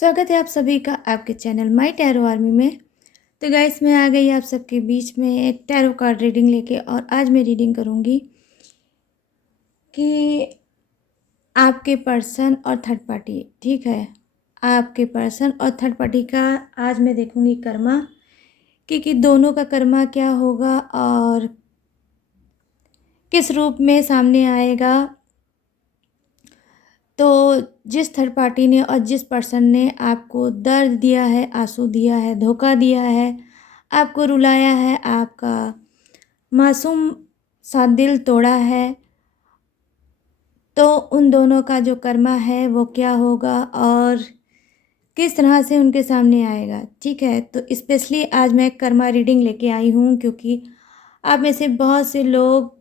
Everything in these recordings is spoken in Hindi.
स्वागत है आप सभी का आपके चैनल माय टैरो आर्मी में। तो गाइस मैं आ गई आप सबके बीच में एक टैरो कार्ड रीडिंग लेके। और आज मैं रीडिंग करूँगी कि आपके पर्सन और थर्ड पार्टी, ठीक है, आपके पर्सन और थर्ड पार्टी का आज मैं देखूँगी कर्मा कि दोनों का कर्मा क्या होगा और किस रूप में सामने आएगा। तो जिस थर्ड पार्टी ने और जिस पर्सन ने आपको दर्द दिया है, आंसू दिया है, धोखा दिया है, आपको रुलाया है, आपका मासूम सा दिल तोड़ा है, तो उन दोनों का जो कर्मा है वो क्या होगा और किस तरह से उनके सामने आएगा। ठीक है, तो स्पेशली आज मैं कर्मा रीडिंग लेके आई हूँ क्योंकि आप में से बहुत से लोग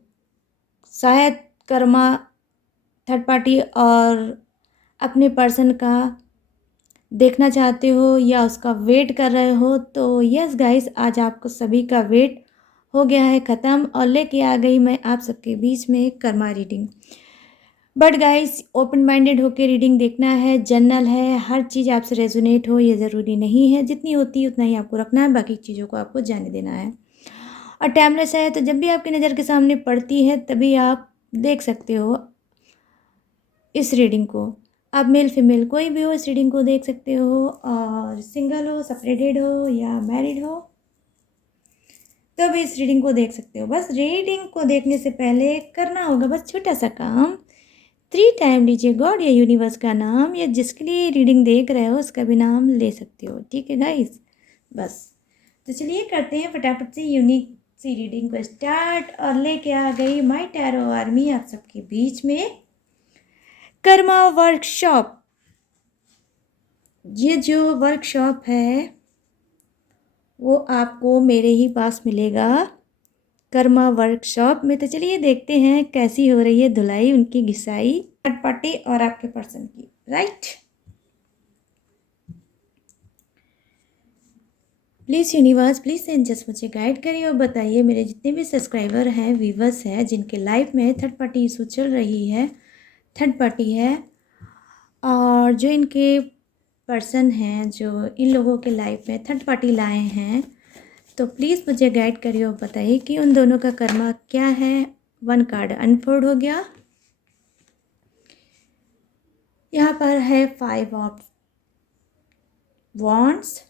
शायद कर्मा थर्ड पार्टी और अपने पर्सन का देखना चाहते हो या उसका वेट कर रहे हो। तो यस गाइस, आज आपको सभी का वेट हो गया है ख़त्म और लेके आ गई मैं आप सबके बीच में Karma reading. But guys, open minded होकर रीडिंग देखना है, जनरल है, हर चीज़ आपसे रेजोनेट हो ये ज़रूरी नहीं है। जितनी होती है उतना ही आपको रखना है, बाकी चीज़ों को आपको जाने देना है। और टाइमलेस है, तो जब भी आपकी नज़र के सामने पड़ती है तभी आप देख सकते हो इस रीडिंग को। आप मेल फीमेल कोई भी हो इस रीडिंग को देख सकते हो, और सिंगल हो, सेपरेटेड हो या मैरिड हो तो भी इस रीडिंग को देख सकते हो। बस रीडिंग को देखने से पहले करना होगा बस छोटा सा काम, 3 टाइम लीजिए गॉड या यूनिवर्स का नाम, या जिसके लिए रीडिंग देख रहे हो उसका भी नाम ले सकते हो। ठीक है गाइस, बस तो चलिए करते हैं फटाफट से यूनिक सी रीडिंग को स्टार्ट। और लेके आ गई माय टैरो आर्मी आप सबके बीच में कर्मा वर्कशॉप। ये जो वर्कशॉप है वो आपको मेरे ही पास मिलेगा कर्मा वर्कशॉप में। तो चलिए देखते हैं कैसी हो रही है धुलाई, उनकी घिसाई थर्ड पार्टी और आपके पर्सन की, right. Please universe, please angels मुझे गाइड करिए और बताइए मेरे जितने भी सब्सक्राइबर हैं, व्यूवर्स हैं, जिनके लाइफ में थर्ड पार्टी इशू चल रही है, थर्ड पार्टी है, और जो इनके पर्सन हैं जो इन लोगों के लाइफ में थर्ड पार्टी लाए हैं, तो प्लीज़ मुझे गाइड करिए और बताइए कि उन दोनों का कर्मा क्या है। 1 कार्ड अनफोल्ड हो गया। यहाँ पर है 5 ऑफ वॉन्ड्स।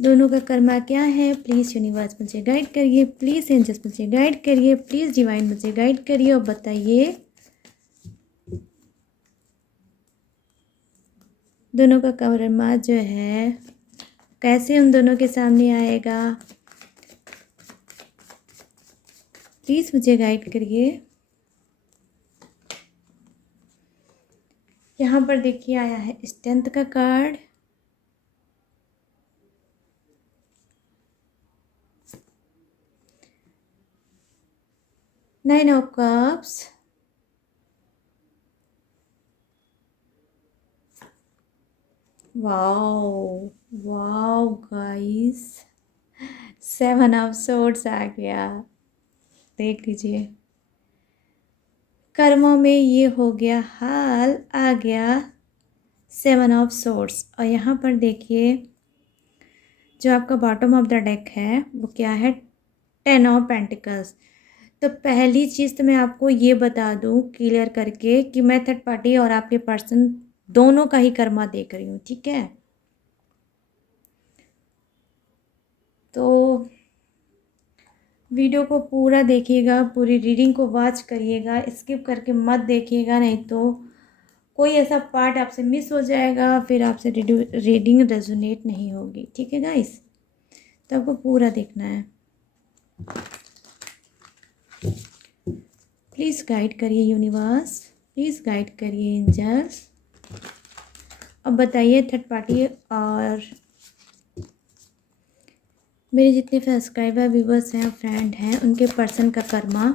दोनों का कर्मा क्या है, प्लीज़ यूनिवर्स मुझे गाइड करिए, प्लीज़ एंजल्स मुझे गाइड करिए, प्लीज़ डिवाइन मुझे गाइड करिए और बताइए दोनों का कर्मा जो है कैसे उन दोनों के सामने आएगा। प्लीज़ मुझे गाइड करिए। यहाँ पर देखिए आया है स्ट्रेंथ का card, nine of cups, wow wow guys, 7 of swords आ गया। देख लीजिए कर्मों में ये हो गया हाल, आ गया 7 ऑफ सोर्ड्स। और यहाँ पर देखिए जो आपका बॉटम ऑफ द डेक है वो क्या है, 10 ऑफ पेंटिकल्स। तो पहली चीज़ तो मैं आपको ये बता दूँ क्लियर करके कि मैं थर्ड पार्टी और आपके पर्सन दोनों का ही कर्मा देख रही हूँ, ठीक है। तो वीडियो को पूरा देखिएगा, पूरी रीडिंग को वॉच करिएगा, स्किप करके मत देखिएगा, नहीं तो कोई ऐसा पार्ट आपसे मिस हो जाएगा, फिर आपसे रीडिंग रेजोनेट नहीं होगी। ठीक है गाइस, तो आपको पूरा देखना है। प्लीज़ गाइड करिए यूनिवर्स, प्लीज़ गाइड करिए एंजल्स। अब बताइए थर्ड पार्टी और मेरे जितने सब्सक्राइबर व्यूवर्स हैं, फ्रेंड हैं, उनके पर्सन का कर्मा,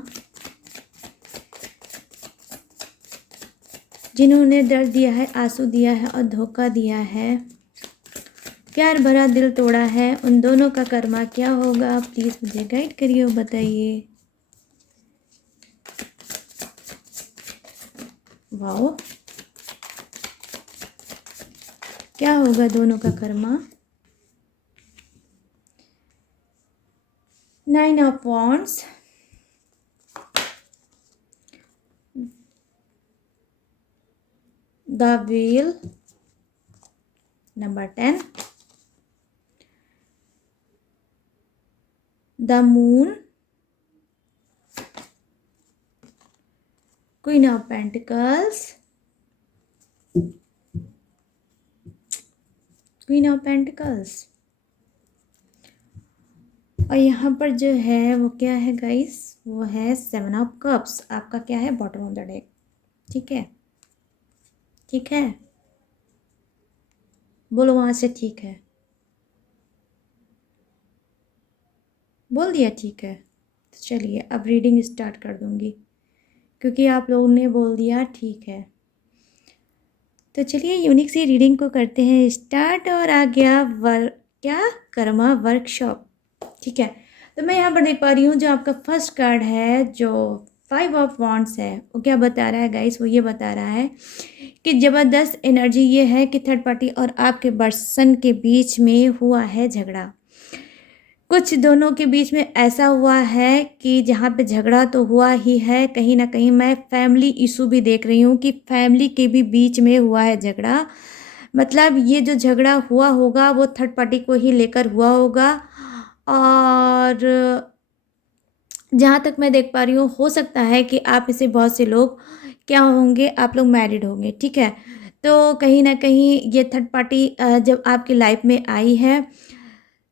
जिन्होंने दर्द दिया है, आंसू दिया है और धोखा दिया है, प्यार भरा दिल तोड़ा है, उन दोनों का कर्मा क्या होगा। प्लीज़ मुझे गाइड करिए और बताइए। वाओ, क्या होगा दोनों का Karma? 9 of wands, the wheel, number 10, the moon, queen of pentacles, queen of pentacles, और यहाँ पर जो है वो क्या है गाइस, वो है 7 ऑफ कप्स। आपका क्या है? Bottom of the deck. ठीक है, ठीक है, बोलो वहाँ से ठीक है, बोल दिया ठीक है। तो चलिए अब रीडिंग स्टार्ट कर दूँगी क्योंकि आप लोगों ने बोल दिया ठीक है। तो चलिए यूनिक सी रीडिंग को करते हैं स्टार्ट। और आ गया क्या कर्मा वर्कशॉप। ठीक है, तो मैं यहाँ पर देख पा रही हूँ जो आपका फर्स्ट कार्ड है, जो 5 ऑफ वॉन्ड्स है, वो क्या बता रहा है गाइस? वो ये बता रहा है कि ज़बरदस्त एनर्जी ये है कि थर्ड पार्टी और आपके पर्सन के बीच में हुआ है झगड़ा। कुछ दोनों के बीच में ऐसा हुआ है कि जहाँ पे झगड़ा तो हुआ ही है, कहीं ना कहीं मैं फैमिली इशू भी देख रही हूँ कि फैमिली के भी बीच में हुआ है झगड़ा। मतलब ये जो झगड़ा हुआ होगा वो थर्ड पार्टी को ही लेकर हुआ होगा। और जहाँ तक मैं देख पा रही हूँ, हो सकता है कि आप इसे बहुत से लोग क्या होंगे, आप लोग मैरिड होंगे। ठीक है, तो कहीं ना कहीं ये थर्ड पार्टी जब आपकी लाइफ में आई है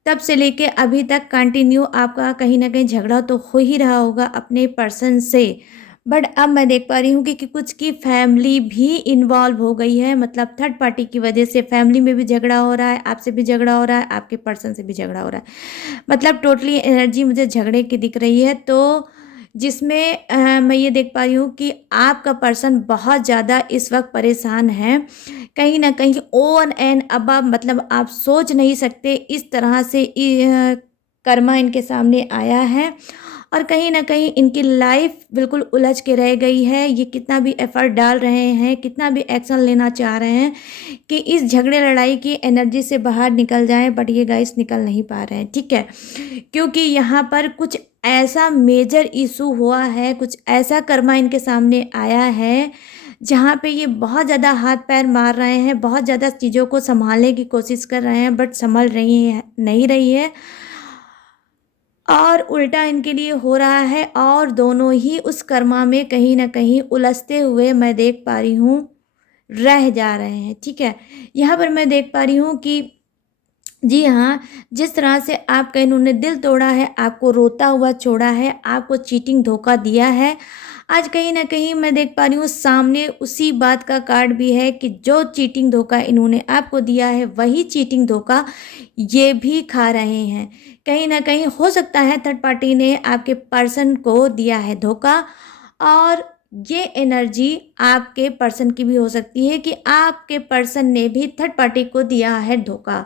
तब से लेके अभी तक कंटिन्यू आपका कहीं ना कहीं झगड़ा तो हो ही रहा होगा अपने पर्सन से। बट अब मैं देख पा रही हूँ कि कुछ की फैमिली भी इन्वॉल्व हो गई है, मतलब थर्ड पार्टी की वजह से फैमिली में भी झगड़ा हो रहा है, आपसे भी झगड़ा हो रहा है, आपके पर्सन से भी झगड़ा हो रहा है। मतलब टोटली एनर्जी मुझे झगड़े की दिख रही है। तो जिसमें मैं ये देख पा रही हूँ कि आपका पर्सन बहुत ज़्यादा इस वक्त परेशान है, कहीं ना कहीं ओन एंड अबव, मतलब आप सोच नहीं सकते इस तरह से कर्मा इनके सामने आया है। और कहीं ना कहीं इनकी लाइफ बिल्कुल उलझ के रह गई है। ये कितना भी एफर्ट डाल रहे हैं, कितना भी एक्शन लेना चाह रहे हैं कि इस झगड़े लड़ाई की एनर्जी से बाहर निकल जाएं, बट ये गाइस निकल नहीं पा रहे हैं। ठीक है, क्योंकि यहाँ पर कुछ ऐसा मेजर इशू हुआ है, कुछ ऐसा कर्मा इनके सामने आया है जहाँ पे ये बहुत ज़्यादा हाथ पैर मार रहे हैं, बहुत ज़्यादा चीज़ों को संभालने की कोशिश कर रहे हैं, बट संभल रही है नहीं रही है, और उल्टा इनके लिए हो रहा है। और दोनों ही उस कर्मा में कहीं ना कहीं उलझते हुए मैं देख पा रही हूँ रह जा रहे हैं। ठीक है, यहाँ पर मैं देख पा रही हूँ कि जी हाँ, जिस तरह से आपका इन्होंने दिल तोड़ा है, आपको रोता हुआ छोड़ा है, आपको चीटिंग धोखा दिया है, आज कहीं न कहीं मैं देख पा रही हूँ सामने उसी बात का कार्ड भी है कि जो चीटिंग धोखा इन्होंने आपको दिया है, वही चीटिंग धोखा ये भी खा रहे हैं। कहीं न कहीं हो सकता है थर्ड पार्टी ने आपके पर्सन को दिया है धोखा, और ये एनर्जी आपके पर्सन की भी हो सकती है कि आपके पर्सन ने भी थर्ड पार्टी को दिया है धोखा।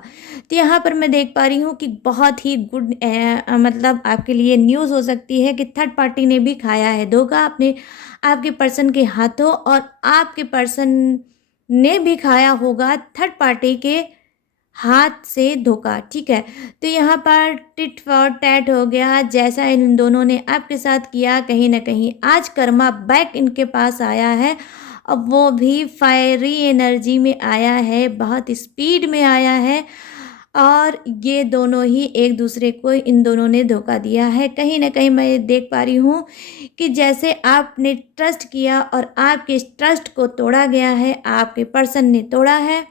तो यहाँ पर मैं देख पा रही हूँ कि बहुत ही गुड मतलब आपके लिए न्यूज़ हो सकती है कि थर्ड पार्टी ने भी खाया है धोखा अपने आपके पर्सन के हाथों, और आपके पर्सन ने भी खाया होगा थर्ड पार्टी के हाथ से धोखा। ठीक है, तो यहाँ पर टिट फॉर टैट हो गया, जैसा इन दोनों ने आपके साथ किया, कहीं ना कहीं आज कर्मा बैक इनके पास आया है। अब वो भी फायरी एनर्जी में आया है, बहुत स्पीड में आया है, और ये दोनों ही एक दूसरे को इन दोनों ने धोखा दिया है। कहीं ना कहीं मैं देख पा रही हूँ कि जैसे आपने ट्रस्ट किया और आपके इस ट्रस्ट को तोड़ा गया है, आपके पर्सन ने तोड़ा है।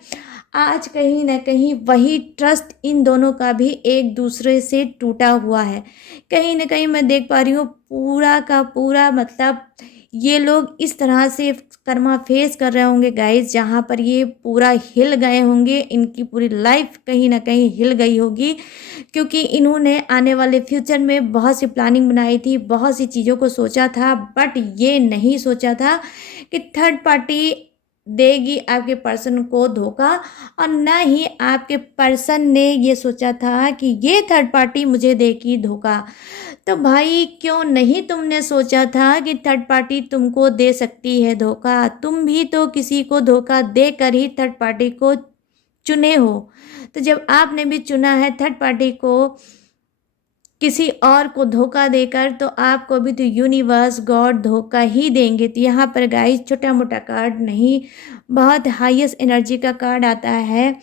आज कहीं ना कहीं वही ट्रस्ट इन दोनों का भी एक दूसरे से टूटा हुआ है। कहीं ना कहीं मैं देख पा रही हूँ पूरा का पूरा, मतलब ये लोग इस तरह से कर्मा फेस कर रहे होंगे गाइस, जहाँ पर ये पूरा हिल गए होंगे, इनकी पूरी लाइफ कहीं ना कहीं हिल गई होगी, क्योंकि इन्होंने आने वाले फ्यूचर में बहुत सी प्लानिंग बनाई थी, बहुत सी चीज़ों को सोचा था, बट ये नहीं सोचा था कि थर्ड पार्टी देगी आपके पर्सन को धोखा, और ना ही आपके पर्सन ने ये सोचा था कि ये थर्ड पार्टी मुझे देगी धोखा। तो भाई क्यों नहीं तुमने सोचा था कि थर्ड पार्टी तुमको दे सकती है धोखा? तुम भी तो किसी को धोखा देकर ही थर्ड पार्टी को चुने हो। तो जब आपने भी चुना है थर्ड पार्टी को किसी और को धोखा देकर, तो आपको भी तो यूनिवर्स गॉड धोखा ही देंगे। तो यहाँ पर गाइस छोटा मोटा कार्ड नहीं, बहुत हाईएस्ट एनर्जी का कार्ड आता है।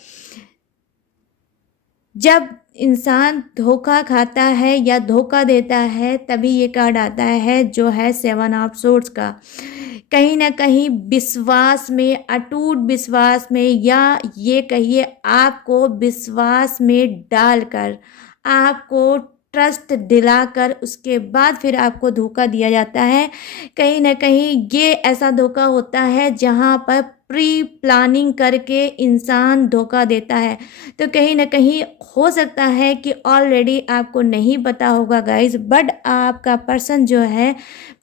जब इंसान धोखा खाता है या धोखा देता है तभी ये कार्ड आता है, जो है 7 ऑफ सोर्ड्स का। कहीं ना कहीं विश्वास में, अटूट विश्वास में, या ये कहिए आपको विश्वास में डालकर, आपको ट्रस्ट दिलाकर उसके बाद फिर आपको धोखा दिया जाता है। कहीं ना कहीं ये ऐसा धोखा होता है जहाँ पर प्री प्लानिंग करके इंसान धोखा देता है। तो कहीं ना कहीं हो सकता है कि ऑलरेडी आपको नहीं पता होगा गाइस, बट आपका पर्सन जो है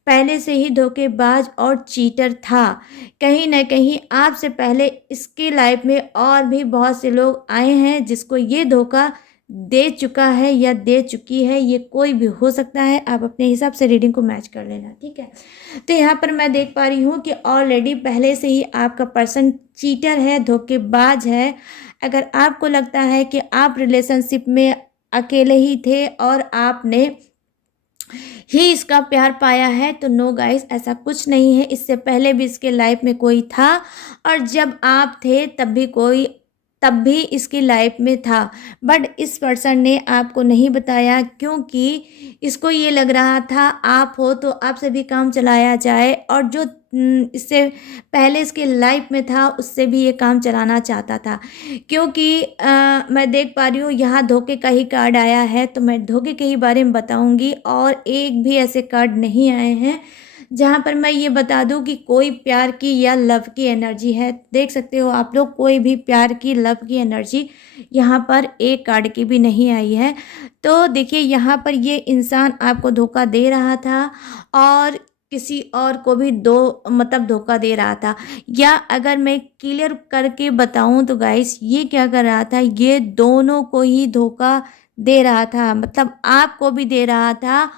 पहले से ही धोखेबाज और चीटर था। कहीं ना कहीं आपसे पहले इसकी लाइफ में और भी बहुत से लोग आए हैं जिसको ये धोखा दे चुका है या दे चुकी है। ये कोई भी हो सकता है, आप अपने हिसाब से रीडिंग को मैच कर लेना, ठीक है। तो यहाँ पर मैं देख पा रही हूँ कि ऑलरेडी पहले से ही आपका पर्सन चीटर है, धोखेबाज है। अगर आपको लगता है कि आप रिलेशनशिप में अकेले ही थे और आपने ही इसका प्यार पाया है, तो नो गाइस, ऐसा कुछ नहीं है। इससे पहले भी इसके लाइफ में कोई था, और जब आप थे तब भी इसकी लाइफ में था, बट इस पर्सन ने आपको नहीं बताया, क्योंकि इसको ये लग रहा था आप हो तो आपसे भी काम चलाया जाए, और जो इससे पहले इसके लाइफ में था उससे भी ये काम चलाना चाहता था। क्योंकि मैं देख पा रही हूँ यहाँ धोखे का ही कार्ड आया है, तो मैं धोखे के ही बारे में बताऊंगी, और एक भी ऐसे कार्ड नहीं आए हैं जहाँ पर मैं ये बता दूँ कि कोई प्यार की या लव की एनर्जी है। देख सकते हो आप लोग, कोई भी प्यार की, लव की एनर्जी यहाँ पर एक कार्ड की भी नहीं आई है। तो देखिए यहाँ पर ये इंसान आपको धोखा दे रहा था और किसी और को भी धोखा दे रहा था। या अगर मैं क्लियर करके बताऊं तो गाइस, ये क्या कर रहा था, ये दोनों को ही धोखा दे रहा था। मतलब आपको भी दे रहा था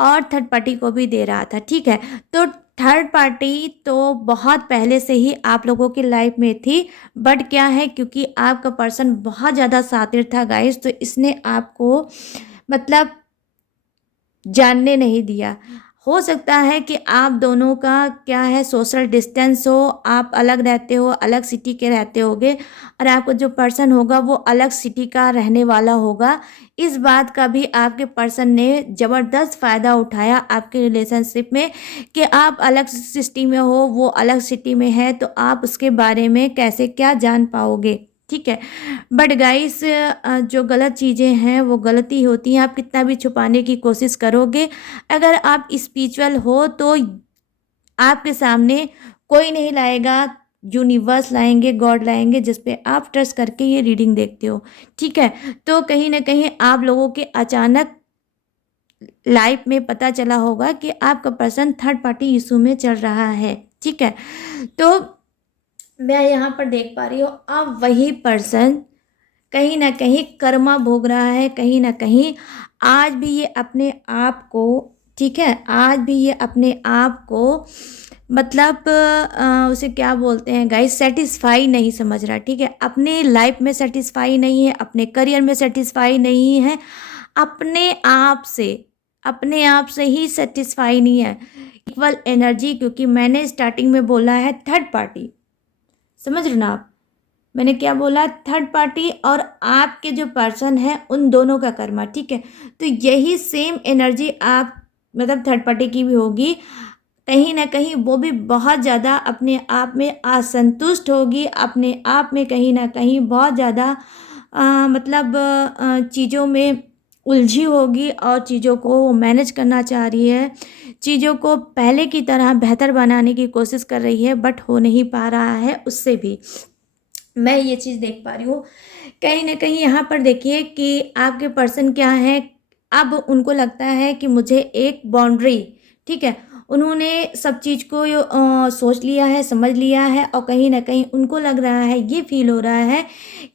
और थर्ड पार्टी को भी दे रहा था, ठीक है। तो थर्ड पार्टी तो बहुत पहले से ही आप लोगों की लाइफ में थी, बट क्या है, क्योंकि आपका पर्सन बहुत ज़्यादा शातिर था गाइस, तो इसने आपको मतलब जानने नहीं दिया। हो सकता है कि आप दोनों का क्या है, सोशल डिस्टेंस हो, आप अलग रहते हो, अलग सिटी के रहते होगे, और आपको जो पर्सन होगा वो अलग सिटी का रहने वाला होगा। इस बात का भी आपके पर्सन ने ज़बरदस्त फ़ायदा उठाया आपके रिलेशनशिप में, कि आप अलग सिटी में हो, वो अलग सिटी में है, तो आप उसके बारे में कैसे क्या जान पाओगे, ठीक है। बट गाइस, जो गलत चीज़ें हैं वो गलती होती हैं, आप कितना भी छुपाने की कोशिश करोगे, अगर आप स्पिरिचुअल हो तो आपके सामने कोई नहीं लाएगा, यूनिवर्स लाएंगे, गॉड लाएंगे, जिस पे आप ट्रस्ट करके ये रीडिंग देखते हो, ठीक है। तो कहीं ना कहीं आप लोगों के अचानक लाइफ में पता चला होगा कि आपका पर्सन थर्ड पार्टी इशू में चल रहा है, ठीक है। तो मैं यहाँ पर देख पा रही हूँ, अब वही पर्सन कहीं ना कहीं कर्मा भोग रहा है, कहीं ना कहीं आज भी ये अपने आप को, ठीक है, आज भी ये अपने आप को मतलब उसे क्या बोलते हैं गाइस, सेटिस्फाई नहीं समझ रहा, ठीक है। अपने लाइफ में सेटिस्फाई नहीं है, अपने करियर में सेटिस्फाई नहीं है, अपने आप से ही सेटिस्फाई नहीं है। इक्वल एनर्जी, क्योंकि मैंने स्टार्टिंग में बोला है थर्ड पार्टी, समझ रहे ना आप, मैंने क्या बोला, थर्ड पार्टी और आपके जो पर्सन है उन दोनों का कर्मा, ठीक है। तो यही सेम एनर्जी आप मतलब थर्ड पार्टी की भी होगी, कहीं ना कहीं वो भी बहुत ज़्यादा अपने आप में असंतुष्ट होगी, अपने आप में कहीं ना कहीं बहुत ज़्यादा चीज़ों में उलझी होगी, और चीज़ों को वो मैनेज करना चाह रही है, चीज़ों को पहले की तरह बेहतर बनाने की कोशिश कर रही है, बट हो नहीं पा रहा है उससे भी। मैं ये चीज़ देख पा रही हूँ। कहीं न कहीं यहाँ पर देखिए कि आपके पर्सन क्या है, अब उनको लगता है कि मुझे एक बाउंड्री, ठीक है, उन्होंने सब चीज़ को सोच लिया है, समझ लिया है, और कहीं न कहीं उनको लग रहा है, ये फ़ील हो रहा है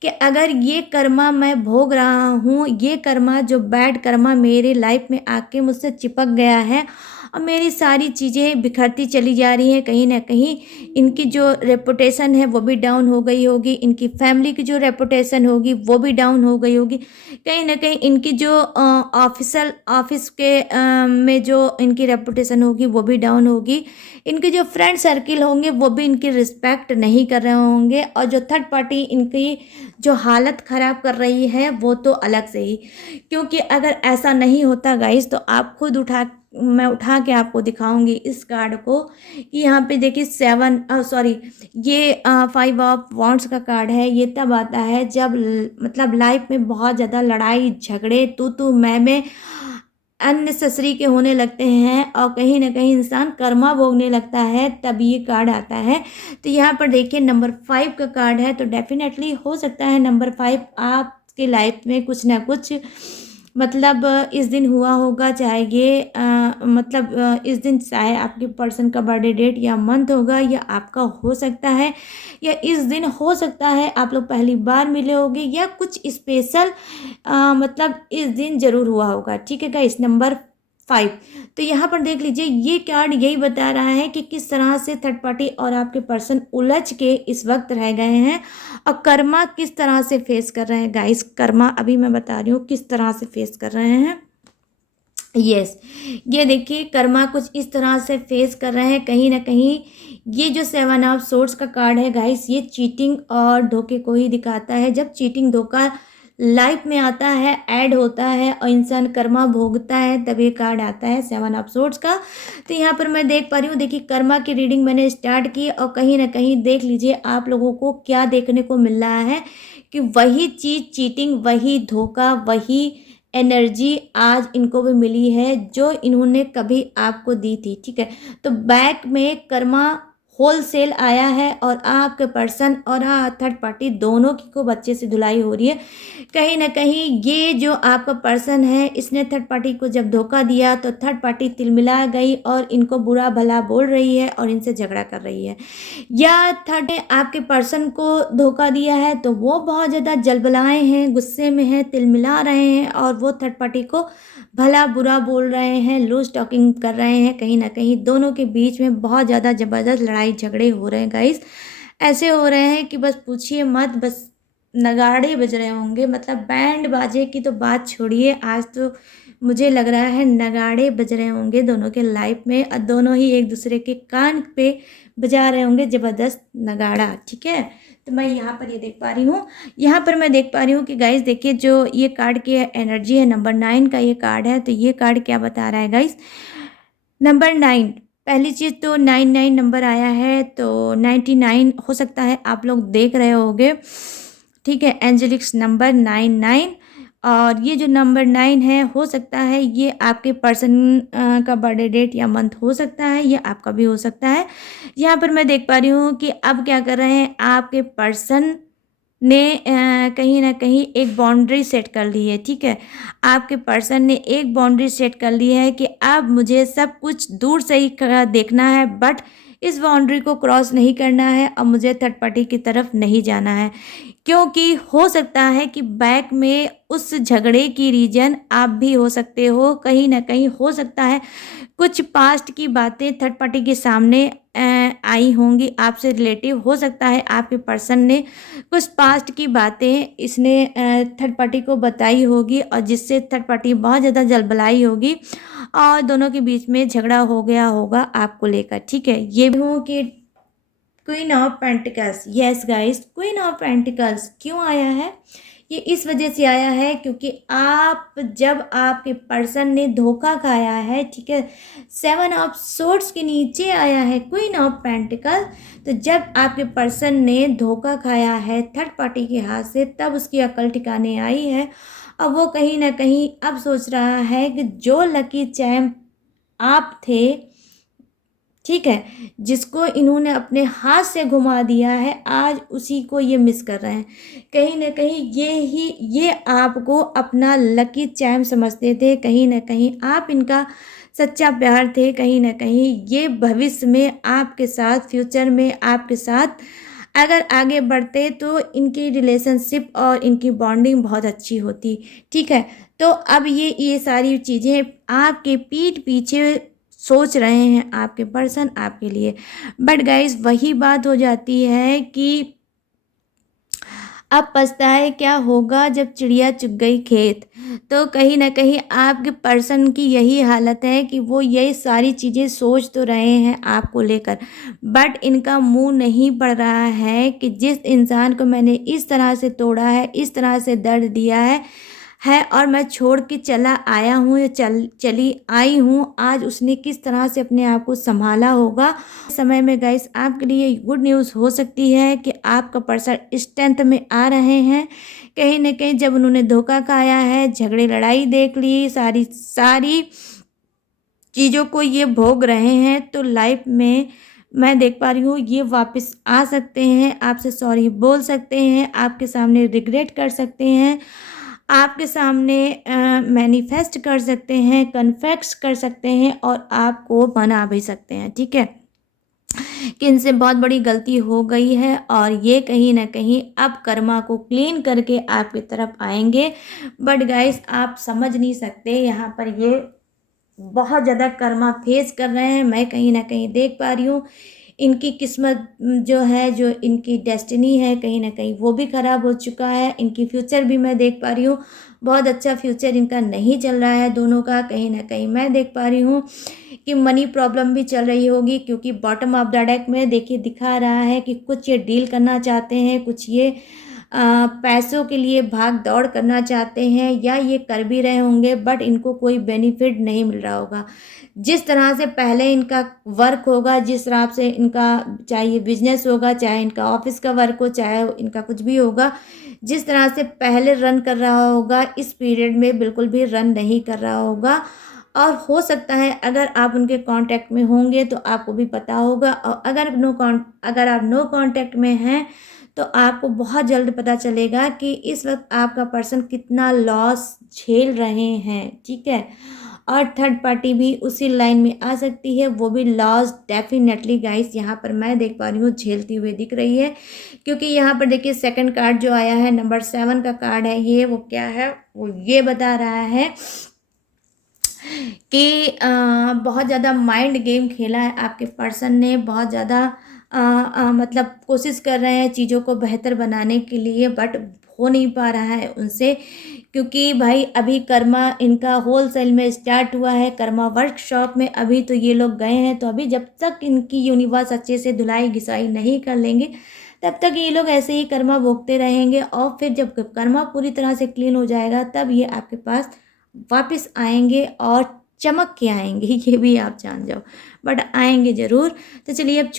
कि अगर ये कर्मा मैं भोग रहा हूँ, ये कर्मा जो बैड कर्मा मेरे लाइफ में आके मुझसे चिपक गया है, और मेरी सारी चीज़ें बिखरती चली जा रही हैं। कहीं ना कहीं इनकी जो रेपुटेशन है वो भी डाउन हो गई होगी, इनकी फैमिली की जो रेपुटेशन होगी वो भी डाउन हो गई होगी। कहीं ना कहीं इनकी जो ऑफिस के में जो इनकी रेपुटेशन होगी वो भी डाउन होगी। इनके जो फ्रेंड सर्किल होंगे वो भी इनकी रिस्पेक्ट नहीं कर रहे होंगे, और जो थर्ड पार्टी इनकी जो हालत ख़राब कर रही है वो तो अलग से ही। क्योंकि अगर ऐसा नहीं होता गाइस तो आप खुद मैं उठा के आपको दिखाऊंगी इस कार्ड को कि यहाँ पे देखिए ये 5 ऑफ वॉन्ड्स का कार्ड है। ये तब आता है जब मतलब लाइफ में बहुत ज़्यादा लड़ाई झगड़े तू मैं अननेसेसरी के होने लगते हैं, और कहीं ना कहीं इंसान कर्मा भोगने लगता है, तब ये कार्ड आता है। तो यहाँ पर देखिए नंबर 5 का कार्ड है, तो डेफिनेटली हो सकता है नंबर 5 आपके लाइफ में कुछ ना कुछ मतलब इस दिन हुआ होगा। चाहे ये इस दिन चाहे आपके पर्सन का बर्थडे डेट या मंथ होगा, या आपका हो सकता है, या इस दिन हो सकता है आप लोग पहली बार मिले होंगे, या कुछ स्पेशल मतलब इस दिन ज़रूर हुआ होगा। ठीक है गाइस, नंबर 5। तो यहाँ पर देख लीजिए ये कार्ड यही बता रहा है कि किस तरह से थर्ड पार्टी और आपके पर्सन उलझ के इस वक्त रह गए हैं, और कर्मा किस तरह से फेस कर रहे हैं गाइस। कर्मा अभी मैं बता रही हूँ किस तरह से फेस कर रहे हैं। यस, ये देखिए कर्मा कुछ इस तरह से फेस कर रहे हैं। कहीं ना कहीं ये जो 7 ऑफ सोर्ड्स का कार्ड है गाइस, ये चीटिंग और धोखे को ही दिखाता है। जब चीटिंग धोखा लाइफ में आता है, ऐड होता है, और इंसान कर्मा भोगता है, तब ये कार्ड आता है 7 ऑफ सोर्ड्स का। तो यहाँ पर मैं देख पा रही हूँ, देखिए कर्मा की रीडिंग मैंने स्टार्ट की, और कहीं ना कहीं देख लीजिए आप लोगों को क्या देखने को मिल रहा है कि वही चीज़ चीटिंग, वही धोखा, वही एनर्जी आज इनको भी मिली है जो इन्होंने कभी आपको दी थी। ठीक है, तो बैक में कर्मा होलसेल आया है, और आपके पर्सन और थर्ड पार्टी दोनों की को बच्चे से धुलाई हो रही है। कहीं ना कहीं ये जो आपका पर्सन है, इसने थर्ड पार्टी को जब धोखा दिया तो थर्ड पार्टी तिलमिला गई और इनको बुरा भला बोल रही है और इनसे झगड़ा कर रही है। या थर्ड ने आपके पर्सन को धोखा दिया है तो वो बहुत ज़्यादा जलबलाए हैं, गुस्से में हैं, तिलमिला रहे हैं, और वो थर्ड पार्टी को भला बुरा बोल रहे हैं, लूज टॉकिंग कर रहे हैं। कहीं ना कहीं दोनों के बीच में बहुत ज़्यादा ज़बरदस्त लड़ाई झगड़े हो रहे हैं गाइस। ऐसे हो रहे हैं कि बस पूछिए मत, बस नगाड़े बज रहे होंगे। मतलब बैंड बाजे की तो बात छोड़िए, आज तो मुझे लग रहा है नगाड़े बज रहे होंगे दोनों के लाइफ में, और दोनों ही एक दूसरे के कान पे बजा रहे होंगे ज़बरदस्त नगाड़ा। ठीक है, तो मैं यहाँ पर ये देख पा रही हूँ, यहाँ पर मैं देख पा रही हूँ कि गाइस देखिए जो ये कार्ड की एनर्जी है, नंबर 9 का ये कार्ड है। तो ये कार्ड क्या बता रहा है गाइस, नंबर 9, पहली चीज़ तो 99 नंबर आया है, तो 99 हो सकता है आप लोग देख रहे होंगे। ठीक है, एंजेलिक्स नंबर 99, और ये जो नंबर 9 है हो सकता है ये आपके पर्सन का बर्थडे डेट या मंथ हो सकता है, या आपका भी हो सकता है। यहाँ पर मैं देख पा रही हूँ कि अब क्या कर रहे हैं आपके पर्सन ने कहीं ना कहीं एक बाउंड्री सेट कर ली है। ठीक है, आपके पर्सन ने एक बाउंड्री सेट कर ली है कि अब मुझे सब कुछ दूर से ही देखना है, बट इस बाउंड्री को क्रॉस नहीं करना है, और मुझे थर्ड पार्टी की तरफ नहीं जाना है। क्योंकि हो सकता है कि बैक में उस झगड़े की रीजन आप भी हो सकते हो। कहीं ना कहीं हो सकता है कुछ पास्ट की बातें थर्ड पार्टी के सामने आई होंगी, आपसे रिलेटिव हो सकता है आपके पर्सन ने कुछ पास्ट की बातें इसने थर्ड पार्टी को बताई होगी, और जिससे थर्ड पार्टी बहुत ज़्यादा जलबलाई होगी, और दोनों के बीच में झगड़ा हो गया होगा आपको लेकर। ठीक है, ये भी हूँ कि queen of pentacles, yes guys, queen of pentacles क्यों आया है, ये इस वजह से आया है क्योंकि जब आपके पर्सन ने धोखा खाया है, ठीक है, 7 ऑफ सोर्ड्स के नीचे आया है क्वीन ऑफ पेंटिकल। तो जब आपके पर्सन ने धोखा खाया है थर्ड पार्टी के हाथ से, तब उसकी अकल ठिकाने आई है, और वो कहीं ना कहीं अब सोच रहा है कि जो लकी चैम आप थे, ठीक है, जिसको इन्होंने अपने हाथ से घुमा दिया है, आज उसी को ये मिस कर रहे हैं। कहीं ना कहीं ये आपको अपना लकी चैम समझते थे, कहीं ना कहीं आप इनका सच्चा प्यार थे, कहीं ना कहीं ये भविष्य में आपके साथ, फ्यूचर में आपके साथ अगर आगे बढ़ते तो इनकी रिलेशनशिप और इनकी बॉन्डिंग बहुत अच्छी होती। ठीक है, तो अब ये सारी चीज़ें आपके पीठ पीछे सोच रहे हैं आपके पर्सन आपके लिए। बट गाइस वही बात हो जाती है कि अब पछताए क्या होगा जब चिड़िया चुग गई खेत। तो कहीं न कहीं आपके पर्सन की यही हालत है कि वो ये सारी चीज़ें सोच तो रहे हैं आपको लेकर, बट इनका मुँह नहीं बढ़ रहा है कि जिस इंसान को मैंने इस तरह से तोड़ा है, इस तरह से दर्द दिया है और मैं छोड़ के चला आया हूँ या चली आई हूँ, आज उसने किस तरह से अपने आप को सँभाला होगा। इस समय में गाइस आपके लिए गुड न्यूज़ हो सकती है कि आपका पर्सन स्ट्रेंथ में आ रहे हैं। कहीं न कहीं जब उन्होंने धोखा खाया है, झगड़े लड़ाई देख ली, सारी चीज़ों को ये भोग रहे हैं, तो लाइफ में मैं देख पा रही हूँ ये वापस आ सकते हैं, आपसे सॉरी बोल सकते हैं, आपके सामने रिग्रेट कर सकते हैं, आपके सामने मैनिफेस्ट कर सकते हैं, कन्फेस कर सकते हैं और आपको मना भी सकते हैं, ठीक है? कि इनसे बहुत बड़ी गलती हो गई है और ये कहीं न कहीं अब कर्मा को क्लीन करके आपकी तरफ आएँगे। बट गाइस आप समझ नहीं सकते, यहाँ पर ये बहुत ज़्यादा कर्मा फेस कर रहे हैं। मैं कहीं न कहीं देख पा रही हूँ इनकी किस्मत जो है, जो इनकी डेस्टिनी है, कहीं न कहीं वो भी ख़राब हो चुका है। इनकी फ्यूचर भी मैं देख पा रही हूँ, बहुत अच्छा फ्यूचर इनका नहीं चल रहा है दोनों का। कहीं न कहीं मैं देख पा रही हूँ कि मनी प्रॉब्लम भी चल रही होगी, क्योंकि बॉटम ऑफ द डेक में देखिए दिखा रहा है कि कुछ ये डील करना चाहते हैं, कुछ ये पैसों के लिए भाग-दौड़ करना चाहते हैं या ये कर भी रहे होंगे, बट इनको कोई बेनिफिट नहीं मिल रहा होगा। जिस तरह से पहले इनका वर्क होगा, जिस तरह से इनका, चाहे ये बिज़नेस होगा, चाहे इनका ऑफ़िस का वर्क हो, चाहे इनका कुछ भी होगा, जिस तरह से पहले रन कर रहा होगा, इस पीरियड में बिल्कुल भी रन नहीं कर रहा होगा। और हो सकता है अगर आप उनके कॉन्टैक्ट में होंगे तो आपको भी पता होगा, और अगर आप नो कॉन्टैक्ट में हैं तो आपको बहुत जल्द पता चलेगा कि इस वक़्त आपका पर्सन कितना लॉस झेल रहे हैं, ठीक है? और थर्ड पार्टी भी उसी लाइन में आ सकती है, वो भी लॉस डेफ़िनेटली गाइस यहाँ पर मैं देख पा रही हूँ झेलती हुई दिख रही है। क्योंकि यहाँ पर देखिए सेकंड कार्ड जो आया है, नंबर 7 का कार्ड है ये, वो क्या है? वो ये बता रहा है कि बहुत ज़्यादा माइंड गेम खेला है आपके पर्सन ने, बहुत ज़्यादा मतलब कोशिश कर रहे हैं चीज़ों को बेहतर बनाने के लिए, बट हो नहीं पा रहा है उनसे। क्योंकि भाई अभी कर्मा इनका होलसेल में स्टार्ट हुआ है, कर्मा वर्कशॉप में अभी तो ये लोग गए हैं, तो अभी जब तक इनकी यूनिवर्स अच्छे से धुलाई घिसाई नहीं कर लेंगे, तब तक ये लोग ऐसे ही कर्मा भोगते रहेंगे। और फिर जब कर्मा पूरी तरह से क्लीन हो जाएगा, तब ये आपके पास वापस आएँगे और चमक के आएँगे, ये भी आप जान जाओ, बट आएँगे ज़रूर। तो चलिए अब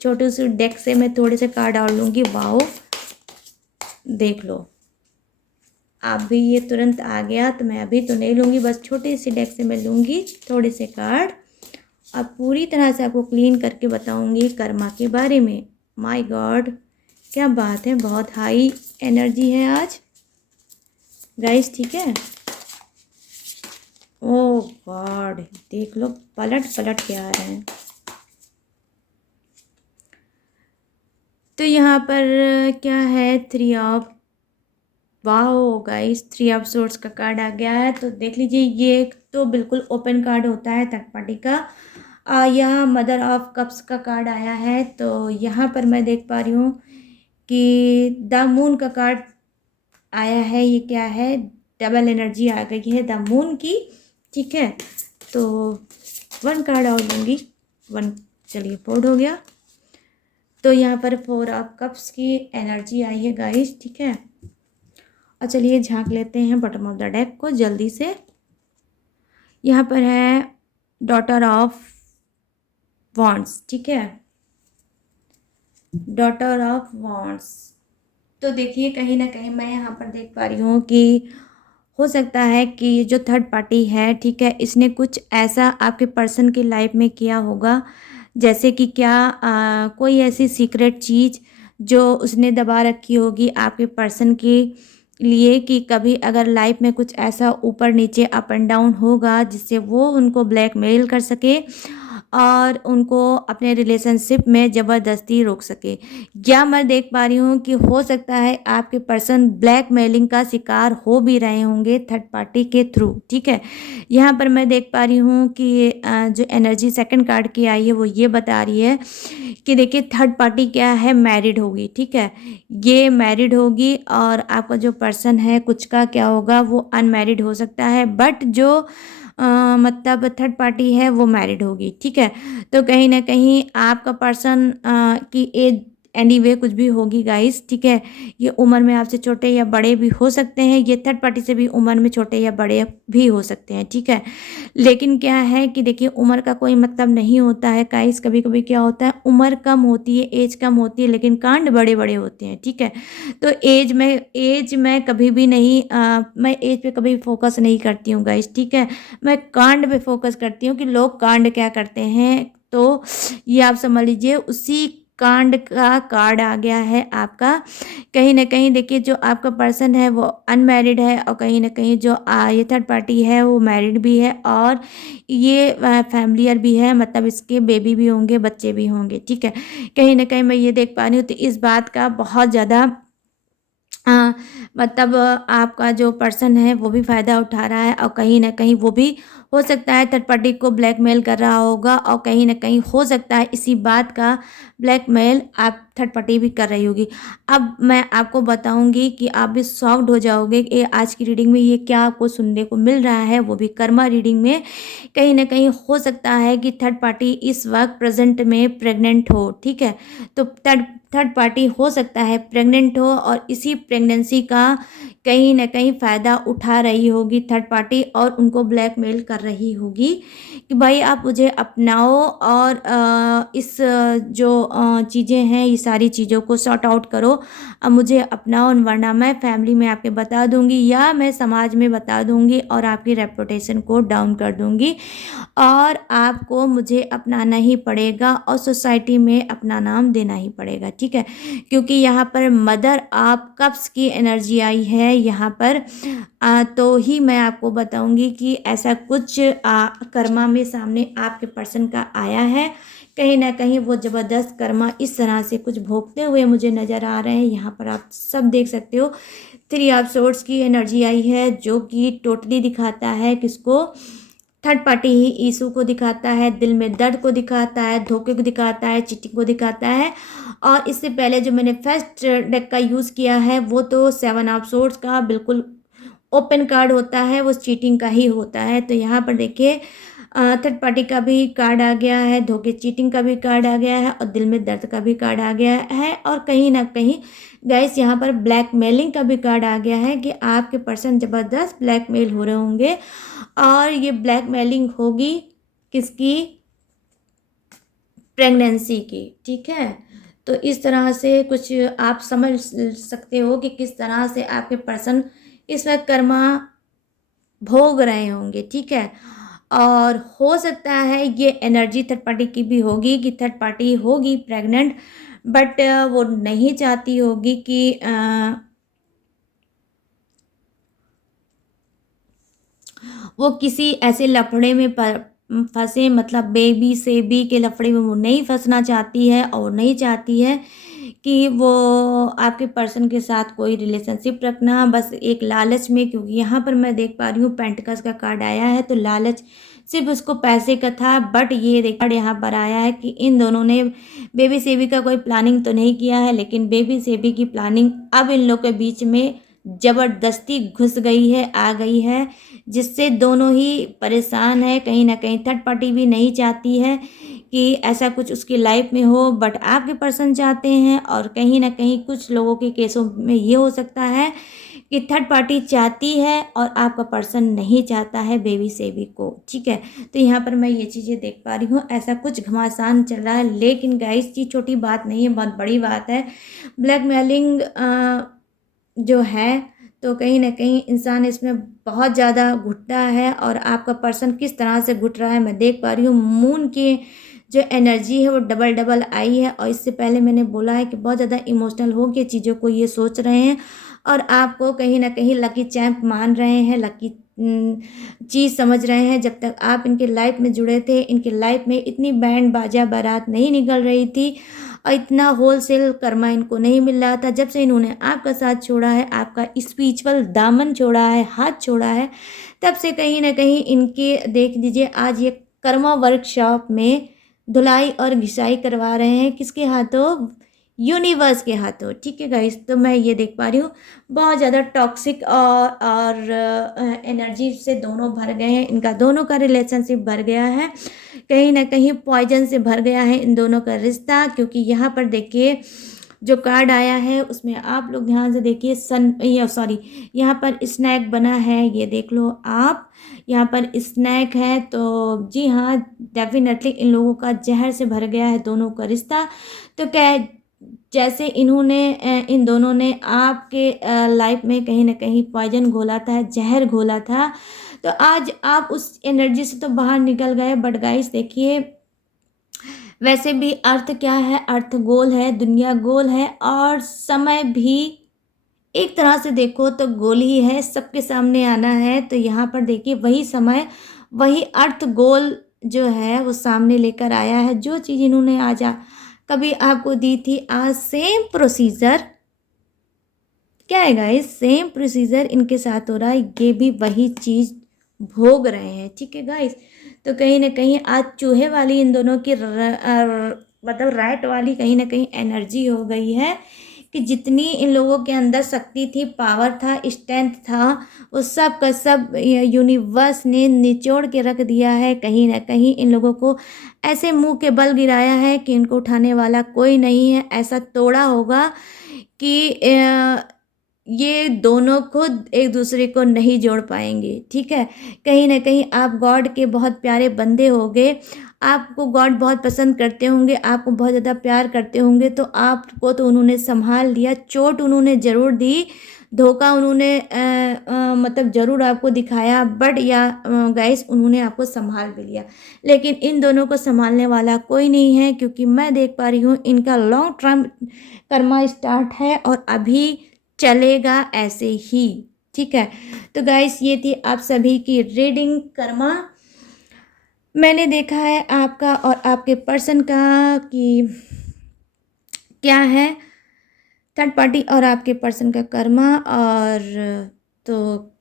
छोटे से डेक से मैं थोड़े से कार्ड और लूँगी। वाओ! देख लो, आप भी ये तुरंत आ गया, तो मैं अभी तो नहीं लूँगी, बस छोटी सी डेक से मैं लूँगी थोड़े से कार्ड और पूरी तरह से आपको क्लीन करके बताऊँगी कर्मा के बारे में। My God! क्या बात है, बहुत हाई एनर्जी है आज गाइस, ठीक है? ओह गॉड! देख लो पलट के आ रहे हैं। तो यहाँ पर क्या है, 3 of, wow guys, 3 of swords का कार्ड आ गया है। तो देख लीजिए ये तो बिल्कुल ओपन कार्ड होता है थर्ड पार्टी का। यहाँ मदर ऑफ कप्स का कार्ड आया है। तो यहाँ पर मैं देख पा रही हूँ कि द मून का कार्ड आया है। ये क्या है, डबल एनर्जी आ गई है द मून की, ठीक है? तो 1 कार्ड और लूँगी, 1 चलिए 4 हो गया। तो यहाँ पर 4 ऑफ कप्स की एनर्जी आई है गाइस, ठीक है? और चलिए झांक लेते हैं बॉटम ऑफ द डेक को जल्दी से। यहाँ पर है डॉटर ऑफ वॉन्ड्स, ठीक है? Daughter of wands. तो देखिए कहीं ना कहीं मैं यहाँ पर देख पा रही हूँ कि हो सकता है कि जो थर्ड पार्टी है, ठीक है, इसने कुछ ऐसा आपके पर्सन की लाइफ में किया होगा, जैसे कि क्या कोई ऐसी सीक्रेट चीज़ जो उसने दबा रखी होगी आपके पर्सन के लिए, कि कभी अगर लाइफ में कुछ ऐसा ऊपर नीचे अप एंड डाउन होगा जिससे वो उनको ब्लैकमेल कर सके और उनको अपने रिलेशनशिप में ज़बरदस्ती रोक सके। या मैं देख पा रही हूँ कि हो सकता है आपके पर्सन ब्लैकमेलिंग का शिकार हो भी रहे होंगे थर्ड पार्टी के थ्रू, ठीक है। यहाँ पर मैं देख पा रही हूँ कि जो एनर्जी सेकंड कार्ड की आई है वो ये बता रही है कि देखिए थर्ड पार्टी क्या है, मैरिड होगी, ठीक है। ये मैरिड होगी और आपका जो पर्सन है कुछ का क्या होगा, वो अनमैरिड हो सकता है, बट जो मतलब थर्ड पार्टी है वो मैरिड होगी, ठीक है। तो कहीं ना कहीं आपका पर्सन की एज एनीवे कुछ भी होगी गाइस, ठीक है। ये उम्र में आपसे छोटे या बड़े भी हो सकते हैं, ये थर्ड पार्टी से भी उम्र में छोटे या बड़े भी हो सकते हैं, ठीक है। लेकिन क्या है कि देखिए उम्र का कोई मतलब नहीं होता है गाइस। कभी कभी क्या होता है, उम्र कम होती है, एज कम होती है, लेकिन कांड बड़े बड़े होते हैं, ठीक है। तो एज में कभी भी नहीं मैं एज पे कभी फोकस नहीं करती हूँ गाइस, ठीक है। मैं कांड पे फोकस करती हूँ कि लोग कांड क्या करते हैं। तो ये आप समझ लीजिए उसी कांड का कार्ड आ गया है आपका। कहीं ना कहीं देखिए जो आपका पर्सन है वो अनमैरिड है और कहीं ना कहीं जो ये थर्ड पार्टी है वो मैरिड भी है और ये फैमिलियर भी है, मतलब इसके बेबी भी होंगे, बच्चे भी होंगे, ठीक है। कहीं ना कहीं मैं ये देख पा रही हूँ तो इस बात का बहुत ज़्यादा अ, मतलब आपका जो पर्सन है वो भी फ़ायदा उठा रहा है और कहीं न कहीं वो भी हो सकता है थर्ड पार्टी को ब्लैकमेल कर रहा होगा और कहीं न कहीं हो सकता है इसी बात का ब्लैकमेल आप थर्ड पार्टी भी कर रही होगी। अब मैं आपको बताऊँगी कि आप भी शॉक्ड हो जाओगे कि आज की रीडिंग में ये क्या आपको सुनने को मिल रहा है, वो भी कर्मा रीडिंग में। कहीं न कहीं हो सकता है कि थर्ड पार्टी इस वक़्त प्रेज़ेंट में प्रेग्नेंट हो, ठीक है। तो थर्ड थर्ड पार्टी हो सकता है प्रेग्नेंट हो और इसी प्रेगनेंसी का कहीं न कहीं फ़ायदा उठा रही होगी थर्ड पार्टी और उनको ब्लैकमेल कर रही होगी कि भाई आप मुझे अपनाओ और इस जो चीज़ें हैं ये सारी चीज़ों को सॉर्ट आउट करो। अब मुझे अपनाओ वरना मैं फैमिली में आपके बता दूँगी या मैं समाज में बता दूँगी और आपकी रेपुटेशन को डाउन कर दूँगी और आपको मुझे अपनाना ही पड़ेगा और सोसाइटी में अपना नाम देना ही पड़ेगा, ठीक है। क्योंकि यहाँ पर मदर ऑफ कप्स की एनर्जी आई है यहाँ पर। तो ही मैं आपको बताऊंगी कि ऐसा कुछ कर्मा में सामने आपके पर्सन का आया है। कहीं ना कहीं वो ज़बरदस्त कर्मा इस तरह से कुछ भोगते हुए मुझे नज़र आ रहे हैं। यहाँ पर आप सब देख सकते हो थ्री ऑफ सोर्ड्स की एनर्जी आई है जो कि टोटली दिखाता है किसको, थर्ड पार्टी ही इशू को दिखाता है, दिल में दर्द को दिखाता है, धोखे को दिखाता है, चीटिंग को दिखाता है। और इससे पहले जो मैंने फर्स्ट डेक का यूज़ किया है वो तो सेवन ऑफ सोर्ड्स का बिल्कुल ओपन कार्ड होता है, वो चीटिंग का ही होता है। तो यहाँ पर देखिए थर्ड पार्टी का भी कार्ड आ गया है, धोखे चीटिंग का भी कार्ड आ गया है और दिल में दर्द का भी कार्ड आ गया है और कहीं ना कहीं गाइस यहाँ पर ब्लैकमेलिंग का भी कार्ड आ गया है कि आपके पर्सन ज़बरदस्त ब्लैकमेल हो रहे होंगे और ये ब्लैकमेलिंग होगी किसकी, प्रेगनेंसी की, ठीक है। तो इस तरह से कुछ आप समझ सकते हो कि किस तरह से आपके पर्सन इस वक्त कर्मा भोग रहे होंगे, ठीक है। और हो सकता है ये एनर्जी थर्ड पार्टी की भी होगी कि थर्ड पार्टी होगी प्रेग्नेंट, बट वो नहीं चाहती होगी कि वो किसी ऐसे लफड़े में फंसे, मतलब बेबी सेबी के लफड़े में वो नहीं फंसना चाहती है और नहीं चाहती है कि वो आपके पर्सन के साथ कोई रिलेशनशिप रखना, बस एक लालच में। क्योंकि यहाँ पर मैं देख पा रही हूँ पेंटिकल्स का कार्ड आया है तो लालच सिर्फ उसको पैसे का था, बट ये कार्ड यहाँ पर आया है कि इन दोनों ने बेबी सेबी का कोई प्लानिंग तो नहीं किया है, लेकिन बेबी सेबी की प्लानिंग अब इन लोग के बीच में ज़बरदस्ती घुस गई है, आ गई है, जिससे दोनों ही परेशान है। कहीं ना कहीं थर्ड पार्टी भी नहीं चाहती है कि ऐसा कुछ उसकी लाइफ में हो, बट आपके पर्सन चाहते हैं। और कहीं ना कहीं कुछ लोगों के केसों में ये हो सकता है कि थर्ड पार्टी चाहती है और आपका पर्सन नहीं चाहता है बेबी सेबी को, ठीक है। तो यहाँ पर मैं ये चीज़ें देख पा रही हूँ, ऐसा कुछ घमासान चल रहा है। लेकिन गाइस ये छोटी बात नहीं है, बहुत बड़ी बात है। ब्लैकमेलिंग जो है तो कहीं ना कहीं इंसान इसमें बहुत ज़्यादा घुटता है और आपका पर्सन किस तरह से घुट रहा है मैं देख पा रही हूँ। मून की जो एनर्जी है वो डबल डबल आई है और इससे पहले मैंने बोला है कि बहुत ज़्यादा इमोशनल हो के चीज़ों को ये सोच रहे हैं और आपको कहीं ना कहीं लकी चैम्प मान रहे हैं, लकी चीज़ समझ रहे हैं। जब तक आप इनके लाइफ में जुड़े थे, इनके लाइफ में इतनी बैंड बाजा बारात नहीं निकल रही थी और इतना होलसेल कर्मा इनको नहीं मिल रहा था। जब से इन्होंने आपका साथ छोड़ा है, आपका स्पिरिचुअल दामन छोड़ा है, हाथ छोड़ा है, तब से कहीं ना कहीं इनके देख लीजिए आज ये कर्मा वर्कशॉप में धुलाई और घिसाई करवा रहे हैं। किसके हाथों? यूनिवर्स के हाथों। ठीक है गाइस, तो मैं ये देख पा रही हूँ बहुत ज़्यादा टॉक्सिक और एनर्जी से दोनों भर गए हैं। इनका दोनों का रिलेशनशिप भर गया है, कहीं ना कहीं पॉइजन से भर गया है इन दोनों का रिश्ता। क्योंकि यहाँ पर देखिए जो कार्ड आया है उसमें आप लोग ध्यान से देखिए, यहाँ पर स्नैक बना है, ये देख लो आप, यहाँ पर स्नैक है। तो जी हाँ, डेफिनेटली इन लोगों का जहर से भर गया है दोनों का रिश्ता। तो क्या जैसे इन दोनों ने आपके लाइफ में कहीं ना कहीं पॉइजन घोला था, जहर घोला था, तो आज आप उस एनर्जी से तो बाहर निकल गए। बट गाइस देखिए, वैसे भी अर्थ क्या है? अर्थ गोल है, दुनिया गोल है, और समय भी एक तरह से देखो तो गोल ही है, सबके सामने आना है। तो यहाँ पर देखिए वही समय, वही अर्थ गोल जो है वो सामने लेकर आया है। जो चीज़ इन्होंने आज कभी आपको दी थी, आज सेम प्रोसीजर क्या है गाइस, सेम प्रोसीजर इनके साथ हो रहा है। ये भी वही चीज़ भोग रहे हैं। ठीक है गाइस, तो कहीं ना कहीं आज चूहे वाली इन दोनों की मतलब राइट वाली कहीं ना कहीं एनर्जी हो गई है कि जितनी इन लोगों के अंदर शक्ति थी, पावर था, स्ट्रेंथ था, उस सब का सब यूनिवर्स ने निचोड़ के रख दिया है। कहीं ना कहीं इन लोगों को ऐसे मुंह के बल गिराया है कि इनको उठाने वाला कोई नहीं है। ऐसा तोड़ा होगा कि ये दोनों खुद एक दूसरे को नहीं जोड़ पाएंगे। ठीक है, कहीं ना कहीं आप गॉड के बहुत प्यारे बंदे होंगे, आपको गॉड बहुत पसंद करते होंगे, आपको बहुत ज़्यादा प्यार करते होंगे, तो आपको तो उन्होंने संभाल लिया। चोट उन्होंने ज़रूर दी, धोखा उन्होंने मतलब ज़रूर आपको दिखाया, बट गाइस उन्होंने आपको संभाल भी लिया। लेकिन इन दोनों को संभालने वाला कोई नहीं है, क्योंकि मैं देख पा रही हूँ इनका लॉन्ग टर्म कर्मा स्टार्ट है और अभी चलेगा ऐसे ही। ठीक है, तो गाइस ये थी आप सभी की रीडिंग कर्मा। मैंने देखा है आपका और आपके पर्सन का कि क्या है थर्ड पार्टी और आपके पर्सन का कर्मा। और तो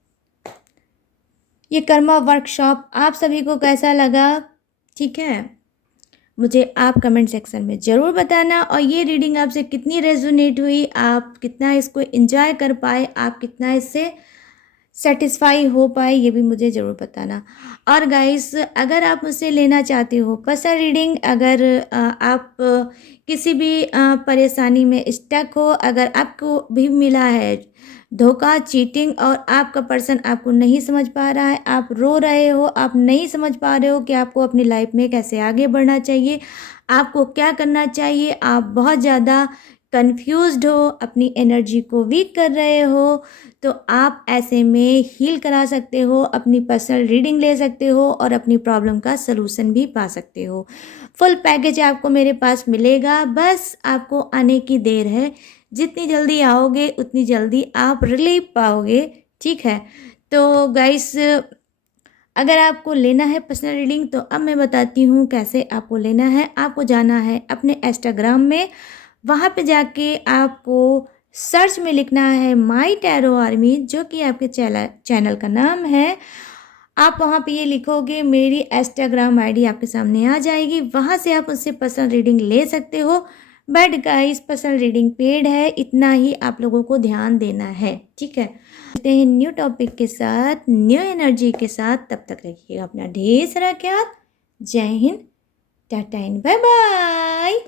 ये कर्मा वर्कशॉप आप सभी को कैसा लगा? ठीक है, मुझे आप कमेंट सेक्शन में ज़रूर बताना। और ये रीडिंग आपसे कितनी रेजोनेट हुई, आप कितना इसको एंजॉय कर पाए, आप कितना इससे सेटिस्फाई हो पाए, ये भी मुझे ज़रूर बताना। और गाइस अगर आप मुझसे लेना चाहते हो पर्सनल रीडिंग, अगर आप किसी भी परेशानी में स्टक हो, अगर आपको भी मिला है धोखा, चीटिंग, और आपका पर्सन आपको नहीं समझ पा रहा है, आप रो रहे हो, आप नहीं समझ पा रहे हो कि आपको अपनी लाइफ में कैसे आगे बढ़ना चाहिए, आपको क्या करना चाहिए, आप बहुत ज़्यादा कंफ्यूज्ड हो, अपनी एनर्जी को वीक कर रहे हो, तो आप ऐसे में हील करा सकते हो, अपनी पर्सनल रीडिंग ले सकते हो और अपनी प्रॉब्लम का सलूशन भी पा सकते हो। फुल पैकेज आपको मेरे पास मिलेगा, बस आपको आने की देर है। जितनी जल्दी आओगे उतनी जल्दी आप रिलीफ पाओगे। ठीक है, तो गाइस अगर आपको लेना है पर्सनल रीडिंग तो अब मैं बताती हूँ कैसे आपको लेना है। आपको जाना है अपने इंस्टाग्राम में, वहाँ पे जाके आपको सर्च में लिखना है माई टैरो आर्मी, जो कि आपके चैनल का नाम है। आप वहाँ पे ये लिखोगे, मेरी इंस्टाग्राम आईडी आपके सामने आ जाएगी, वहाँ से आप उससे पर्सनल रीडिंग ले सकते हो। But guys personal reading paid है, इतना ही आप लोगों को ध्यान देना है। ठीक है, मिलते हैं न्यू टॉपिक के साथ, न्यू एनर्जी के साथ। तब तक रखिएगा अपना ढेर सारा ख्याल। जय हिंद, टाटा एंड बाय बाय।